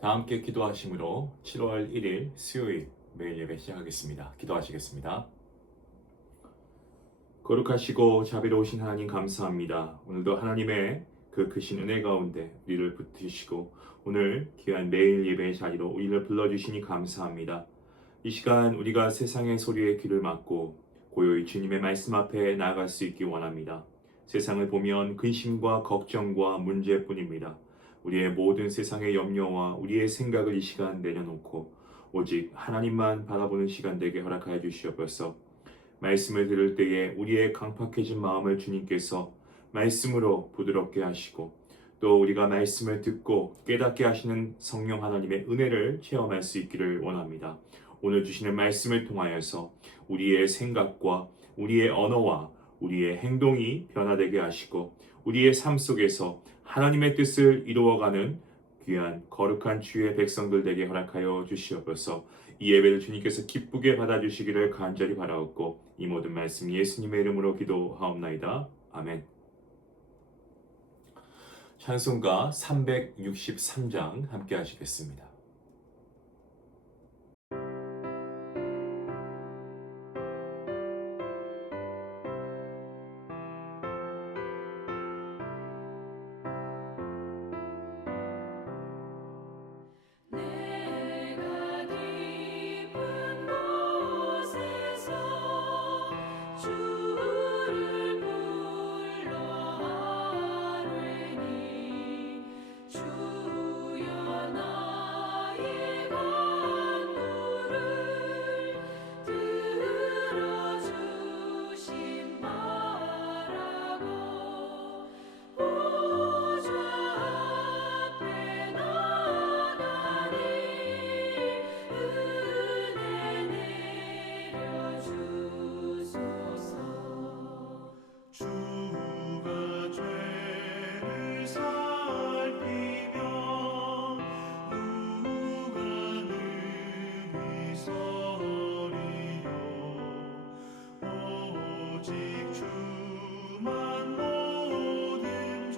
다 함께 기도하심으로 7월 1일 수요일 매일 예배 시작하겠습니다. 기도하시겠습니다. 거룩하시고 자비로우신 하나님 감사합니다. 오늘도 하나님의 그 크신 은혜 가운데 우리를 붙드시고 오늘 귀한 매일 예배의 자리로 우리를 불러주시니 감사합니다. 이 시간 우리가 세상의 소리에 귀를 막고 고요히 주님의 말씀 앞에 나아갈 수 있기 원합니다. 세상을 보면 근심과 걱정과 문제뿐입니다. 우리의 모든 세상의 염려와 우리의 생각을 이 시간 내려놓고 오직 하나님만 바라보는 시간 되게 허락하여 주시옵소서. 말씀을 들을 때에 우리의 강팍해진 마음을 주님께서 말씀으로 부드럽게 하시고 또 우리가 말씀을 듣고 깨닫게 하시는 성령 하나님의 은혜를 체험할 수 있기를 원합니다. 오늘 주시는 말씀을 통하여서 우리의 생각과 우리의 언어와 우리의 행동이 변화되게 하시고 우리의 삶 속에서 하나님의 뜻을 이루어가는 귀한 거룩한 주의 백성들 되게 허락하여 주시옵소서. 이 예배를 주님께서 기쁘게 받아주시기를 간절히 바라옵고 이 모든 말씀 예수님의 이름으로 기도하옵나이다. 아멘. 찬송가 363장 함께 하시겠습니다. 내가 깊은 곳에서 주를 불러 아뢰니 주여 나의 간구를 들어주심 바라고 보좌 앞에 나가니 은혜 내려주소서. 주가 죄를 살피며 누가 능히 서리요. 오직 주만 모든 죄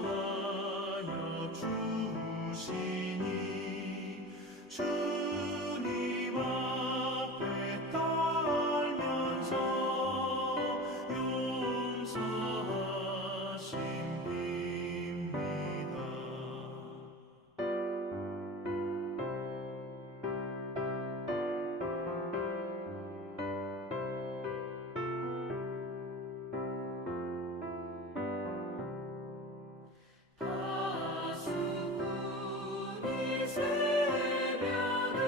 용서하여 주시니 주님 앞에 떨면서 용서하심 빕니다. 파수꾼이 새벽을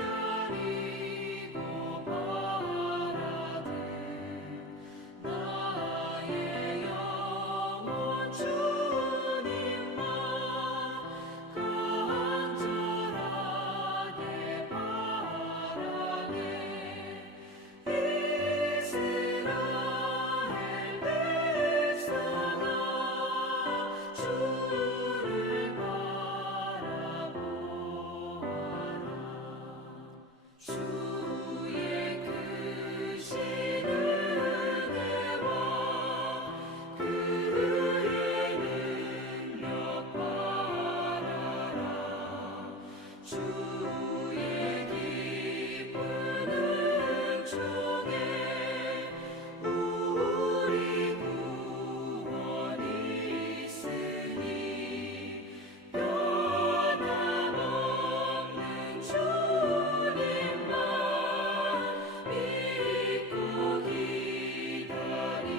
기다리고 바라듯 나의 영혼 주님만 간절하게 바라네. 이스라엘 백성아 주를 바라보아라. 주의 크신 은혜와 그의 능력 바라라. 주의 깊은 은총에 우리 구원이 있으니 변함없는 주님만 믿고 기다릴지라.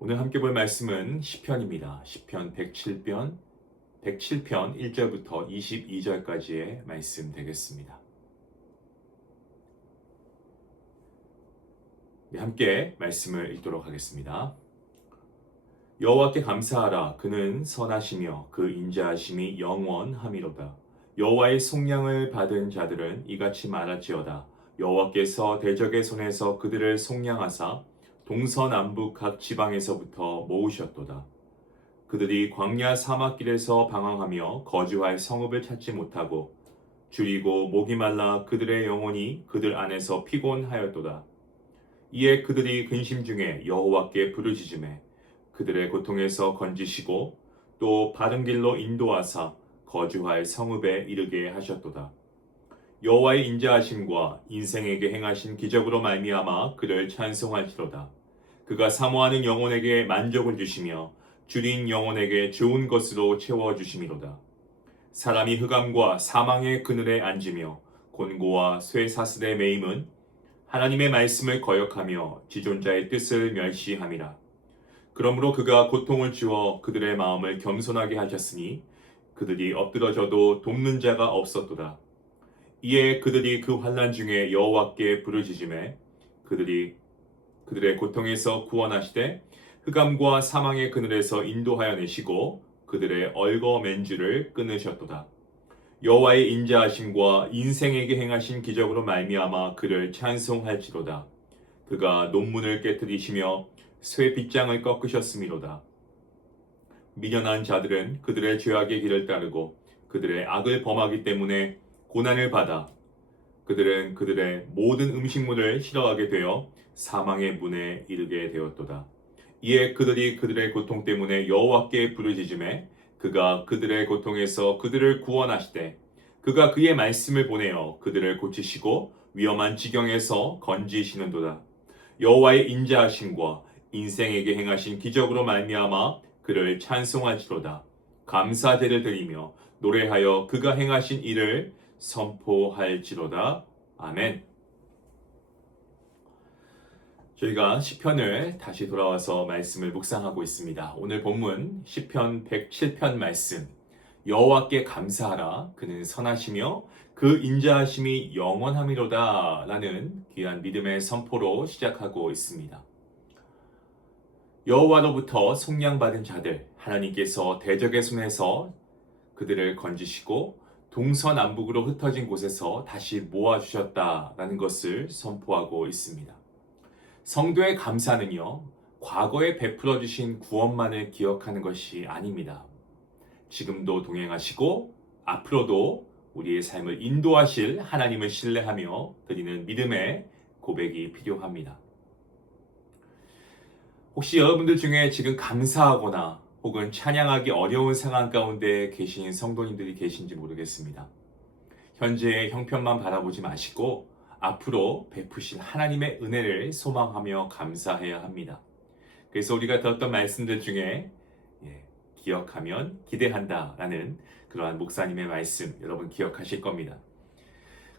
오늘 함께 볼 말씀은 시편입니다. 시편 107편 1절부터 22절까지의 말씀 되겠습니다. 네, 함께 말씀을 읽도록 하겠습니다. 여호와께 감사하라. 그는 선하시며 그 인자하심이 영원함이로다. 여호와의 속량을 받은 자들은 이같이 말할지어다. 여호와께서 대적의 손에서 그들을 속량하사 동서남북 각 지방에서부터 모으셨도다. 그들이 광야 사막길에서 방황하며 거주할 성읍을 찾지 못하고 줄이고 목이 말라 그들의 영혼이 그들 안에서 피곤하였도다. 이에 그들이 근심 중에 여호와께 부르짖으매 그들의 고통에서 건지시고 또 바른 길로 인도하사 거주할 성읍에 이르게 하셨도다. 여호와의 인자하심과 인생에게 행하신 기적으로 말미암아 그를 찬송할지로다. 그가 사모하는 영혼에게 만족을 주시며 줄인 영혼에게 좋은 것으로 채워주심이로다. 사람이 흑암과 사망의 그늘에 앉으며 곤고와 쇠사슬의 매임은 하나님의 말씀을 거역하며 지존자의 뜻을 멸시함이라. 그러므로 그가 고통을 주어 그들의 마음을 겸손하게 하셨으니 그들이 엎드러져도 돕는 자가 없었도다. 이에 그들이 그 환난 중에 여호와께 부르짖으매 그들이 그들의 고통에서 구원하시되 흑암과 사망의 그늘에서 인도하여 내시고 그들의 얼거맨줄을 끊으셨도다. 여호와의 인자하심과 인생에게 행하신 기적으로 말미암아 그를 찬송할지로다. 그가 논문을 깨뜨리시며 쇠 빗장을 꺾으셨음이로다. 미련한 자들은 그들의 죄악의 길을 따르고 그들의 악을 범하기 때문에 고난을 받아 그들은 그들의 모든 음식물을 싫어하게 되어 사망의 문에 이르게 되었도다. 이에 그들이 그들의 고통 때문에 여호와께 부르짖으매 그가 그들의 고통에서 그들을 구원하시되 그가 그의 말씀을 보내어 그들을 고치시고 위험한 지경에서 건지시는도다. 여호와의 인자하심과 인생에게 행하신 기적으로 말미암아 그를 찬송할지로다. 감사제를 드리며 노래하여 그가 행하신 일을 선포할지로다. 아멘. 저희가 시편을 다시 돌아와서 말씀을 묵상하고 있습니다. 오늘 본문 시편 107편 말씀, 여호와께 감사하라 그는 선하시며 그 인자하심이 영원함이로다 라는 귀한 믿음의 선포로 시작하고 있습니다. 여호와로부터 속량받은 자들, 하나님께서 대적의 손에서 그들을 건지시고 동서남북으로 흩어진 곳에서 다시 모아주셨다라는 것을 선포하고 있습니다. 성도의 감사는요, 과거에 베풀어 주신 구원만을 기억하는 것이 아닙니다. 지금도 동행하시고 앞으로도 우리의 삶을 인도하실 하나님을 신뢰하며 드리는 믿음의 고백이 필요합니다. 혹시 여러분들 중에 지금 감사하거나 혹은 찬양하기 어려운 상황 가운데 계신 성도님들이 계신지 모르겠습니다. 현재의 형편만 바라보지 마시고 앞으로 베푸실 하나님의 은혜를 소망하며 감사해야 합니다. 그래서 우리가 들었던 말씀들 중에 기억하면 기대한다라는 그러한 목사님의 말씀 여러분 기억하실 겁니다.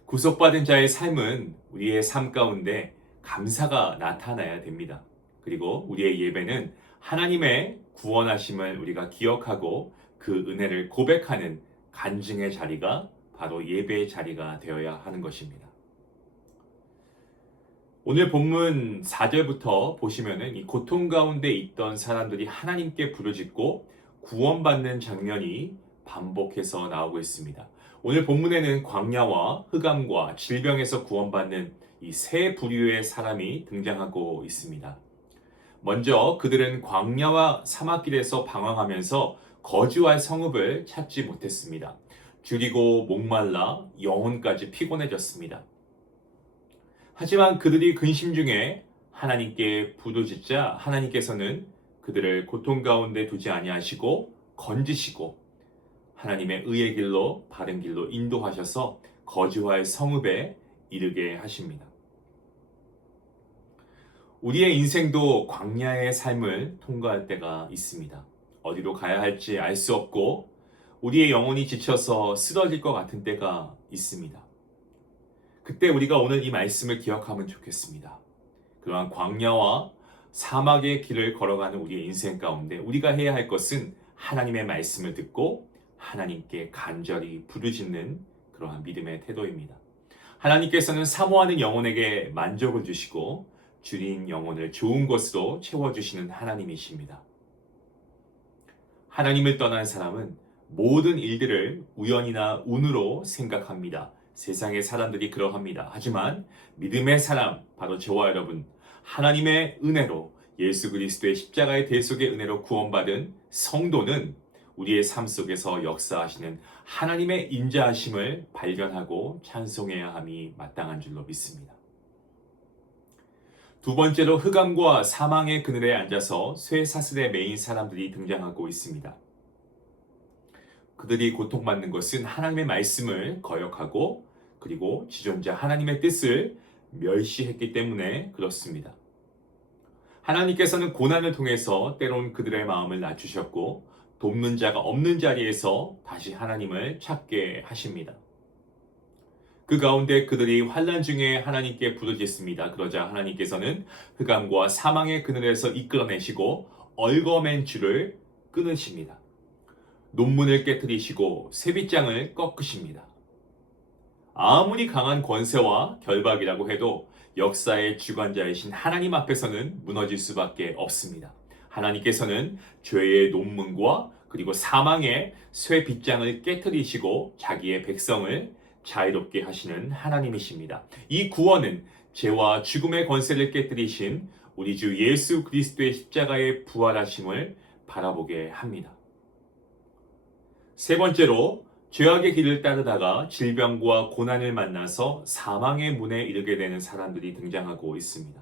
구속받은 자의 삶은 우리의 삶 가운데 감사가 나타나야 됩니다. 그리고 우리의 예배는 하나님의 구원하심을 우리가 기억하고 그 은혜를 고백하는 간증의 자리가 바로 예배의 자리가 되어야 하는 것입니다. 오늘 본문 4절부터 보시면은 이 고통 가운데 있던 사람들이 하나님께 부르짖고 구원받는 장면이 반복해서 나오고 있습니다. 오늘 본문에는 광야와 흑암과 질병에서 구원받는 이 세 부류의 사람이 등장하고 있습니다. 먼저 그들은 광야와 사막길에서 방황하면서 거주할 성읍을 찾지 못했습니다. 줄이고 목말라 영혼까지 피곤해졌습니다. 하지만 그들이 근심 중에 하나님께 부르짖자 하나님께서는 그들을 고통 가운데 두지 아니하시고 건지시고 하나님의 의의 길로 바른 길로 인도하셔서 거주할 성읍에 이르게 하십니다. 우리의 인생도 광야의 삶을 통과할 때가 있습니다. 어디로 가야 할지 알 수 없고 우리의 영혼이 지쳐서 쓰러질 것 같은 때가 있습니다. 그때 우리가 오늘 이 말씀을 기억하면 좋겠습니다. 그러한 광야와 사막의 길을 걸어가는 우리의 인생 가운데 우리가 해야 할 것은 하나님의 말씀을 듣고 하나님께 간절히 부르짖는 그러한 믿음의 태도입니다. 하나님께서는 사모하는 영혼에게 만족을 주시고 줄인 영혼을 좋은 것으로 채워주시는 하나님이십니다. 하나님을 떠난 사람은 모든 일들을 우연이나 운으로 생각합니다. 세상의 사람들이 그러합니다. 하지만 믿음의 사람, 바로 저와 여러분, 하나님의 은혜로 예수 그리스도의 십자가의 대속의 은혜로 구원받은 성도는 우리의 삶 속에서 역사하시는 하나님의 인자하심을 발견하고 찬송해야 함이 마땅한 줄로 믿습니다. 두 번째로 흑암과 사망의 그늘에 앉아서 쇠사슬에 매인 사람들이 등장하고 있습니다. 그들이 고통받는 것은 하나님의 말씀을 거역하고 그리고 지존자 하나님의 뜻을 멸시했기 때문에 그렇습니다. 하나님께서는 고난을 통해서 때론 그들의 마음을 낮추셨고 돕는 자가 없는 자리에서 다시 하나님을 찾게 하십니다. 그 가운데 그들이 환난 중에 하나님께 부르짖습니다. 그러자 하나님께서는 흑암과 사망의 그늘에서 이끌어내시고 얽어맨 줄을 끊으십니다. 논문을 깨뜨리시고 쇠빗장을 꺾으십니다. 아무리 강한 권세와 결박이라고 해도 역사의 주관자이신 하나님 앞에서는 무너질 수밖에 없습니다. 하나님께서는 죄의 논문과 그리고 사망의 쇠빗장을 깨뜨리시고 자기의 백성을 자유롭게 하시는 하나님이십니다. 이 구원은 죄와 죽음의 권세를 깨뜨리신 우리 주 예수 그리스도의 십자가의 부활하심을 바라보게 합니다. 세 번째로 죄악의 길을 따르다가 질병과 고난을 만나서 사망의 문에 이르게 되는 사람들이 등장하고 있습니다.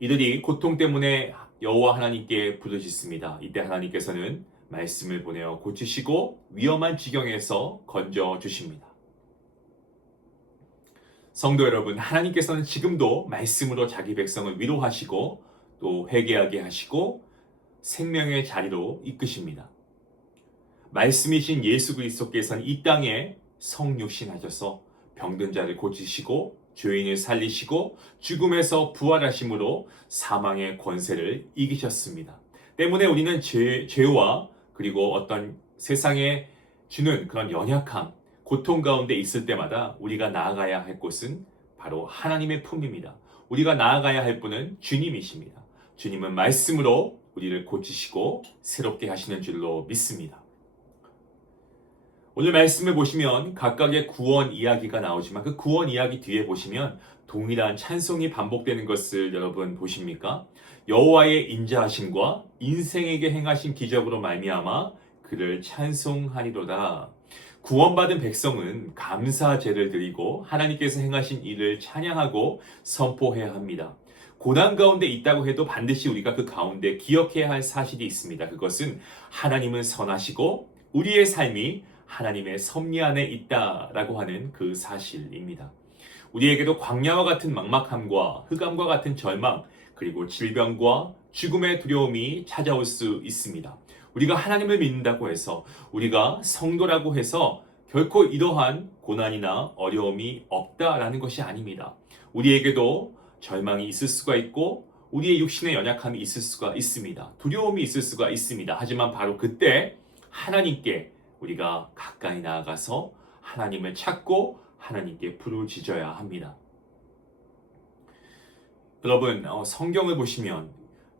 이들이 고통 때문에 여호와 하나님께 부르짖습니다. 이때 하나님께서는 말씀을 보내어 고치시고 위험한 지경에서 건져 주십니다. 성도 여러분, 하나님께서는 지금도 말씀으로 자기 백성을 위로하시고 또 회개하게 하시고 생명의 자리로 이끄십니다. 말씀이신 예수 그리스도께서는 이 땅에 성육신하셔서 병든 자를 고치시고 죄인을 살리시고 죽음에서 부활하심으로 사망의 권세를 이기셨습니다. 때문에 우리는 죄와 그리고 어떤 세상에 주는 그런 연약함, 고통 가운데 있을 때마다 우리가 나아가야 할 곳은 바로 하나님의 품입니다. 우리가 나아가야 할 분은 주님이십니다. 주님은 말씀으로 우리를 고치시고 새롭게 하시는 줄로 믿습니다. 오늘 말씀을 보시면 각각의 구원 이야기가 나오지만 그 구원 이야기 뒤에 보시면 동일한 찬송이 반복되는 것을 여러분 보십니까? 여호와의 인자하심과 인생에게 행하신 기적으로 말미암아 그를 찬송하리로다. 구원받은 백성은 감사제를 드리고 하나님께서 행하신 일을 찬양하고 선포해야 합니다. 고난 가운데 있다고 해도 반드시 우리가 그 가운데 기억해야 할 사실이 있습니다. 그것은 하나님은 선하시고 우리의 삶이 하나님의 섭리 안에 있다라고 하는 그 사실입니다. 우리에게도 광야와 같은 막막함과 흑암과 같은 절망, 그리고 질병과 죽음의 두려움이 찾아올 수 있습니다. 우리가 하나님을 믿는다고 해서, 우리가 성도라고 해서 결코 이러한 고난이나 어려움이 없다라는 것이 아닙니다. 우리에게도 절망이 있을 수가 있고 우리의 육신의 연약함이 있을 수가 있습니다. 두려움이 있을 수가 있습니다. 하지만 바로 그때 하나님께 우리가 가까이 나아가서 하나님을 찾고 하나님께 부르짖어야 합니다. 여러분, 성경을 보시면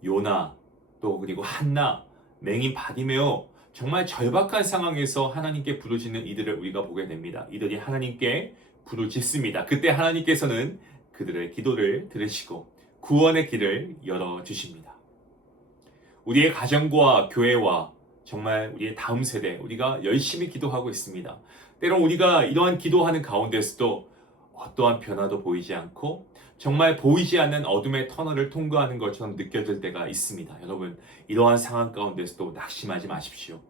요나, 또 그리고 한나, 맹인 바디메오, 정말 절박한 상황에서 하나님께 부르짖는 이들을 우리가 보게 됩니다. 이들이 하나님께 부르짖습니다. 그때 하나님께서는 그들의 기도를 들으시고 구원의 길을 열어주십니다. 우리의 가정과 교회와 정말 우리의 다음 세대, 우리가 열심히 기도하고 있습니다. 때론 우리가 이러한 기도하는 가운데서도 어떠한 변화도 보이지 않고 정말 보이지 않는 어둠의 터널을 통과하는 것처럼 느껴질 때가 있습니다. 여러분, 이러한 상황 가운데서도 낙심하지 마십시오.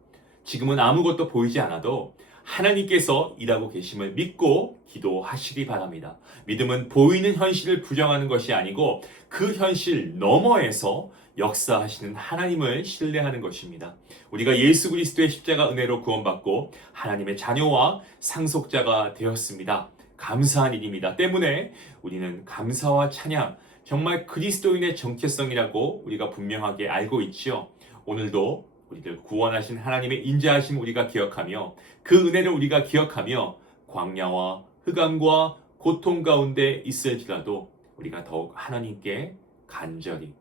지금은 아무것도 보이지 않아도 하나님께서 일하고 계심을 믿고 기도하시기 바랍니다. 믿음은 보이는 현실을 부정하는 것이 아니고 그 현실 너머에서 역사하시는 하나님을 신뢰하는 것입니다. 우리가 예수 그리스도의 십자가 은혜로 구원받고 하나님의 자녀와 상속자가 되었습니다. 감사한 일입니다. 때문에 우리는 감사와 찬양, 정말 그리스도인의 정체성이라고 우리가 분명하게 알고 있지요. 오늘도 우리를 구원하신 하나님의 인자하심 우리가 기억하며 그 은혜를 우리가 기억하며 광야와 흑암과 고통 가운데 있을지라도 우리가 더욱 하나님께 간절히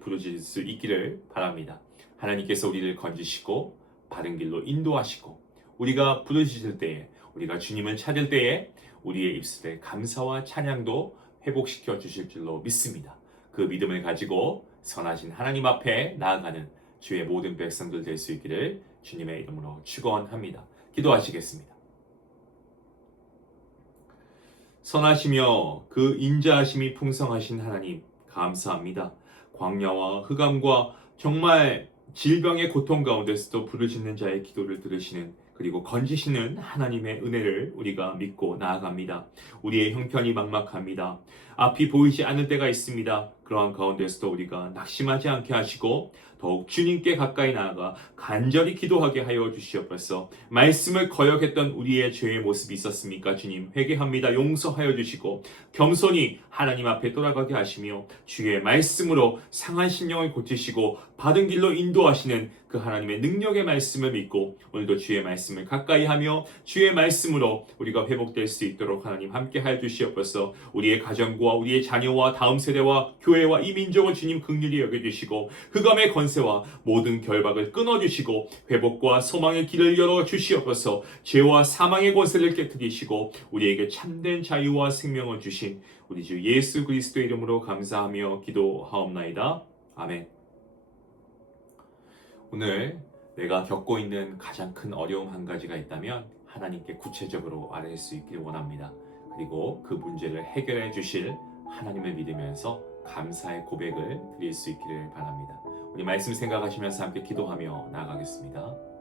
부르짖을 수 있기를 바랍니다. 하나님께서 우리를 건지시고 바른 길로 인도하시고 우리가 부르짖을 때에, 우리가 주님을 찾을 때에 우리의 입술에 감사와 찬양도 회복시켜 주실 줄로 믿습니다. 그 믿음을 가지고 선하신 하나님 앞에 나아가는 주의 모든 백성들 될 수 있기를 주님의 이름으로 축원합니다. 기도하시겠습니다. 선하시며 그 인자하심이 풍성하신 하나님 감사합니다. 광야와 흑암과 정말 질병의 고통 가운데서도 부르짖는 자의 기도를 들으시는 그리고 건지시는 하나님의 은혜를 우리가 믿고 나아갑니다. 우리의 형편이 막막합니다. 앞이 보이지 않을 때가 있습니다. 그러한 가운데서도 우리가 낙심하지 않게 하시고 더욱 주님께 가까이 나아가 간절히 기도하게 하여 주시옵소서. 말씀을 거역했던 우리의 죄의 모습이 있었습니까? 주님 회개합니다. 용서하여 주시고 겸손히 하나님 앞에 돌아가게 하시며 주의 말씀으로 상한 심령을 고치시고 바른 길로 인도하시는 그 하나님의 능력의 말씀을 믿고 오늘도 주의 말씀을 가까이 하며 주의 말씀으로 우리가 회복될 수 있도록 하나님 함께 하여 주시옵소서. 우리의 가정과 우리의 자녀와 다음 세대와 교회와 이 민족을 주님 긍휼히 여겨주시고 흑암의 권세와 모든 결박을 끊어주시고 회복과 소망의 길을 열어주시옵소서. 죄와 사망의 권세를 깨뜨리시고 우리에게 참된 자유와 생명을 주신 우리 주 예수 그리스도의 이름으로 감사하며 기도하옵나이다. 아멘. 오늘 내가 겪고 있는 가장 큰 어려움 한 가지가 있다면 하나님께 구체적으로 아뢰 수 있길 원합니다. 그리고 그 문제를 해결해 주실 하나님을 믿으면서 감사의 고백을 드릴 수 있기를 바랍니다. 우리 말씀 생각하시면서 함께 기도하며 나아가겠습니다.